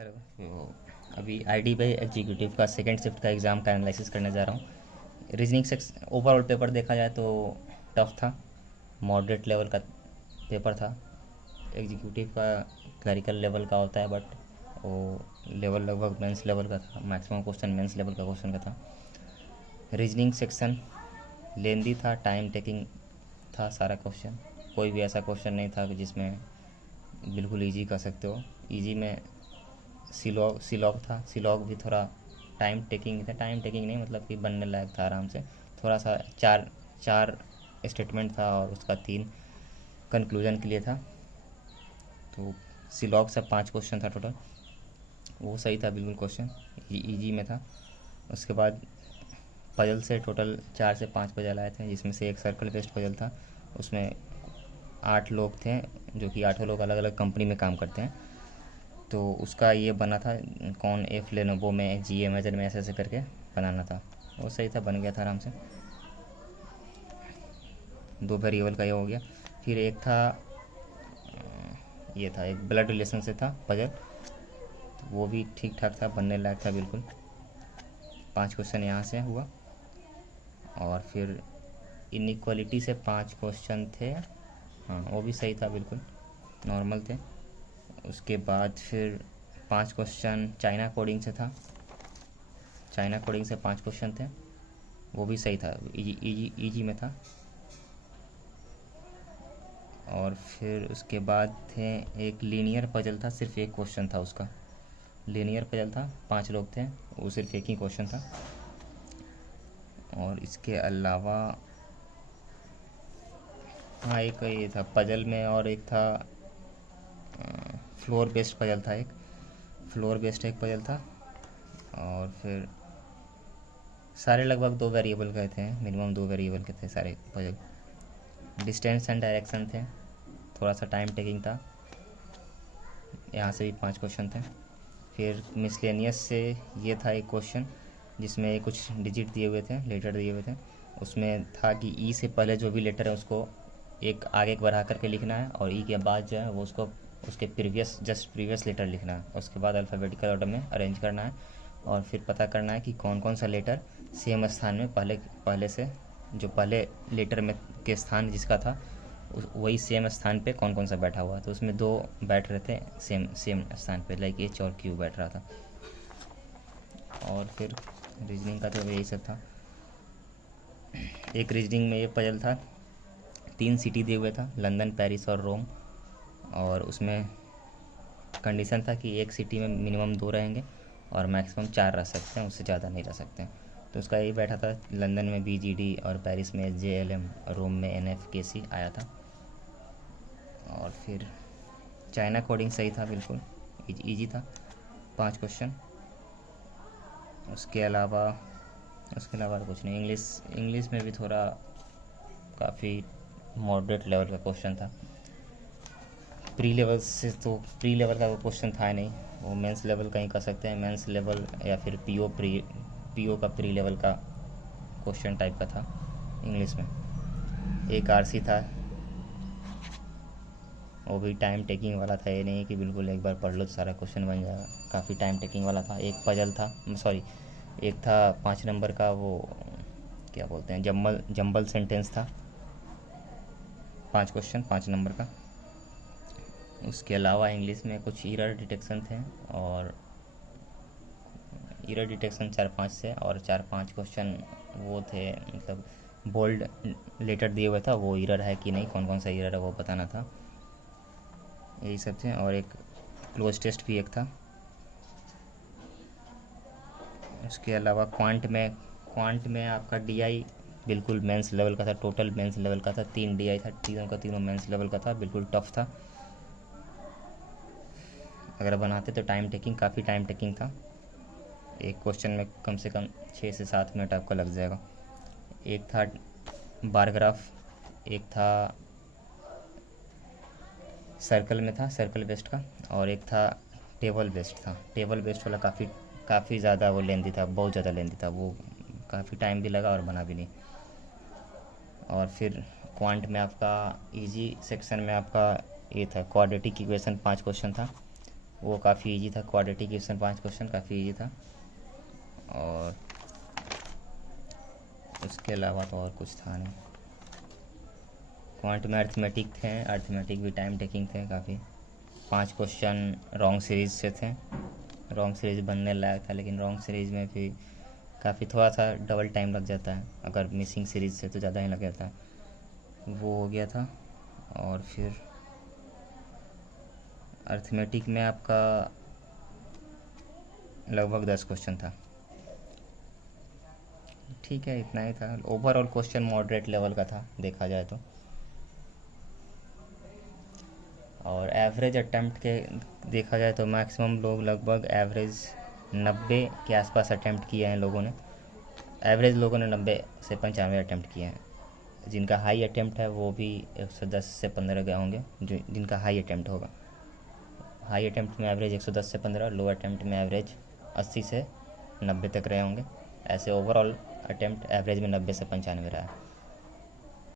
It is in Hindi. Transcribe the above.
हेलो। अभी आईडी पे एग्जीक्यूटिव का सेकंड शिफ्ट का एग्ज़ाम का एनालिसिस करने जा रहा हूँ। रीजनिंग सेक्स ओवरऑल पेपर देखा जाए तो टफ था, मॉडरेट लेवल का पेपर था। एग्जीक्यूटिव का क्लरिकल लेवल का होता है, बट वो लेवल लगभग मेंस लेवल का था। मैक्सिमम क्वेश्चन मेंस लेवल का क्वेश्चन का था। रीजनिंग सेक्शन लेंदी था, टाइम टेकिंग था सारा क्वेश्चन। कोई भी ऐसा क्वेश्चन नहीं था कि जिसमें बिल्कुल इजी कर सकते हो। इजी में सिलॉग सिलॉग था। सिलॉग भी थोड़ा टाइम टेकिंग था, टाइम टेकिंग नहीं मतलब कि बनने लायक था आराम से। थोड़ा सा चार चार स्टेटमेंट था और उसका 3 कंक्लूजन के लिए था। तो सिलॉग से 5 क्वेश्चन था टोटल, वो सही था बिल्कुल। क्वेश्चन इजी में था। उसके बाद पजल से टोटल 4 से 5 पजल आए थे, जिसमें से एक सर्कल बेस्ड पजल था। उसमें 8 लोग थे, जो कि 8 लोग अलग अलग कंपनी में काम करते हैं। तो उसका ये बना था कौन एफ लेनोवो में, जी अमेजन में, ऐसे ऐसे करके बनाना था। वो सही था, बन गया था आराम से। 2 वेरिएबल का ये हो गया। फिर एक था ये था एक ब्लड रिलेशन से था पजल, तो वो भी ठीक ठाक था, बनने लायक था बिल्कुल। 5 क्वेश्चन यहाँ से हुआ। और फिर इनइक्वालिटी से 5 क्वेश्चन थे। हाँ, वो भी सही था बिल्कुल, नॉर्मल थे। उसके बाद फिर 5 क्वेश्चन चाइना कोडिंग से था। चाइना कोडिंग से 5 क्वेश्चन थे, वो भी सही था, इजी इजी इजी में था। और फिर उसके बाद थे एक लीनियर पजल था, सिर्फ एक क्वेश्चन था उसका। लीनियर पजल था, 5 लोग थे, वो सिर्फ एक ही क्वेश्चन था। और इसके अलावा हाँ, एक ये था पजल में, और एक था फ्लोर बेस्ड पजल था। एक फ्लोर बेस्ड एक पजल था। और फिर सारे लगभग 2 वेरिएबल के थे, मिनिमम 2 वेरिएबल के थे सारे पजल। डिस्टेंस एंड डायरेक्शन थे, थोड़ा सा टाइम टेकिंग था। यहाँ से भी 5 क्वेश्चन थे। फिर मिसलेनियस से ये था एक क्वेश्चन, जिसमें कुछ डिजिट दिए हुए थे, लेटर दिए हुए थे। उसमें था कि ई से पहले जो भी लेटर है उसको एक आगे बढ़ा करके लिखना है, और ई के बाद जो है वो उसको उसके जस्ट प्रीवियस लेटर लिखना है। उसके बाद अल्फ़ाबेटिकल ऑर्डर में अरेंज करना है, और फिर पता करना है कि कौन कौन सा लेटर सेम स्थान में पहले पहले से, जो पहले लेटर में के स्थान जिसका था वही सेम स्थान पे कौन कौन सा बैठा हुआ है। तो उसमें 2 बैठ रहे थे सेम सेम स्थान पे, लाइक एच और क्यू बैठ रहा था। और फिर रीजनिंग का तो यही सब था। एक रीजनिंग में ये पजल था, 3 सिटी दिए हुए था, लंदन, पेरिस और रोम। और उसमें कंडीशन था कि एक सिटी में मिनिमम 2 रहेंगे और मैक्सिमम 4 रह सकते हैं, उससे ज़्यादा नहीं रह सकते हैं। तो उसका यही बैठा था, लंदन में BGD और पेरिस में JLM और रोम में NFKC आया था। और फिर चाइना कोडिंग सही था बिल्कुल, इजी था, 5 क्वेश्चन। उसके अलावा कुछ नहीं। इंग्लिश इंग्लिश में भी थोड़ा काफ़ी मॉडरेट लेवल का क्वेश्चन था। प्री लेवल से तो प्री लेवल का क्वेश्चन था ही नहीं, वो मेंस लेवल का ही कर सकते हैं। मेंस लेवल या फिर पीओ का प्री लेवल का क्वेश्चन टाइप का था इंग्लिश में। एक RC था, वो भी टाइम टेकिंग वाला था। ये नहीं कि बिल्कुल एक बार पढ़ लो तो सारा क्वेश्चन बन जाएगा, काफ़ी टाइम टेकिंग वाला था। एक पजल था, सॉरी, एक था 5 नंबर का, वो क्या बोलते हैं, जंबल सेंटेंस था। 5 क्वेश्चन 5 नंबर का। उसके अलावा इंग्लिश में कुछ एरर डिटेक्शन थे, और एरर डिटेक्शन 4-5 से, और 4-5 क्वेश्चन वो थे, मतलब बोल्ड लेटर दिए हुए था, वो एरर है कि नहीं, कौन कौन सा एरर है वो बताना था। यही सब थे। और एक क्लोज टेस्ट भी एक था। उसके अलावा क्वांट में आपका DI बिल्कुल मेंस लेवल का था, टोटल मेंस लेवल का था। 3 DI था, तीनों का तीनों मेंस लेवल का था, बिल्कुल टफ था। अगर बनाते तो काफ़ी टाइम टेकिंग था। एक क्वेश्चन में कम से कम 6 से 7 मिनट आपका लग जाएगा। एक था बार ग्राफ, एक था सर्कल में था, सर्कल बेस्ड का, और एक था टेबल बेस्ड था। टेबल बेस्ड वाला काफ़ी ज़्यादा वो लेंदी था, बहुत ज़्यादा लेंदी था वो, काफ़ी टाइम भी लगा और बना भी नहीं। और फिर क्वांट में आपका इजी सेक्शन में आपका ये था क्वाड्रेटिक इक्वेशन, 5 क्वेश्चन था। वो काफ़ी इजी था। क्वाड्रेटिक क्वेश्चन 5 क्वेश्चन काफ़ी इजी था। और उसके अलावा तो और कुछ था नहीं। क्वांट में अर्थमेटिक थे, अर्थमेटिक भी टाइम टेकिंग थे काफ़ी। 5 क्वेश्चन रॉन्ग सीरीज से थे। रॉन्ग सीरीज बनने लायक था, लेकिन रॉन्ग सीरीज में भी काफ़ी थोड़ा सा डबल टाइम लग जाता है। अगर मिसिंग सीरीज से तो ज़्यादा ही लग जाता है। वो हो गया था। और फिर अर्थमेटिक में आपका लगभग 10 क्वेश्चन था। ठीक है, इतना ही था। ओवरऑल क्वेश्चन मॉडरेट लेवल का था देखा जाए तो। और एवरेज अटैम्प्ट के देखा जाए तो मैक्सिमम लोग लगभग एवरेज 90 के आसपास अटैम्प्ट किए हैं लोगों ने। एवरेज लोगों ने 90 से 95 अटैम्प्ट किए हैं। जिनका हाई अटैम्प्ट है वो भी 110 से 15 गए होंगे, जो जिनका हाई अटैम्प्ट होगा। हाई अटैम्प्ट में एवरेज 110 से 15, लो अटैम्प्ट में एवरेज 80 से 90 तक रहे होंगे। ऐसे ओवरऑल अटैम्प्ट एवरेज में 90 से 95 रहा है।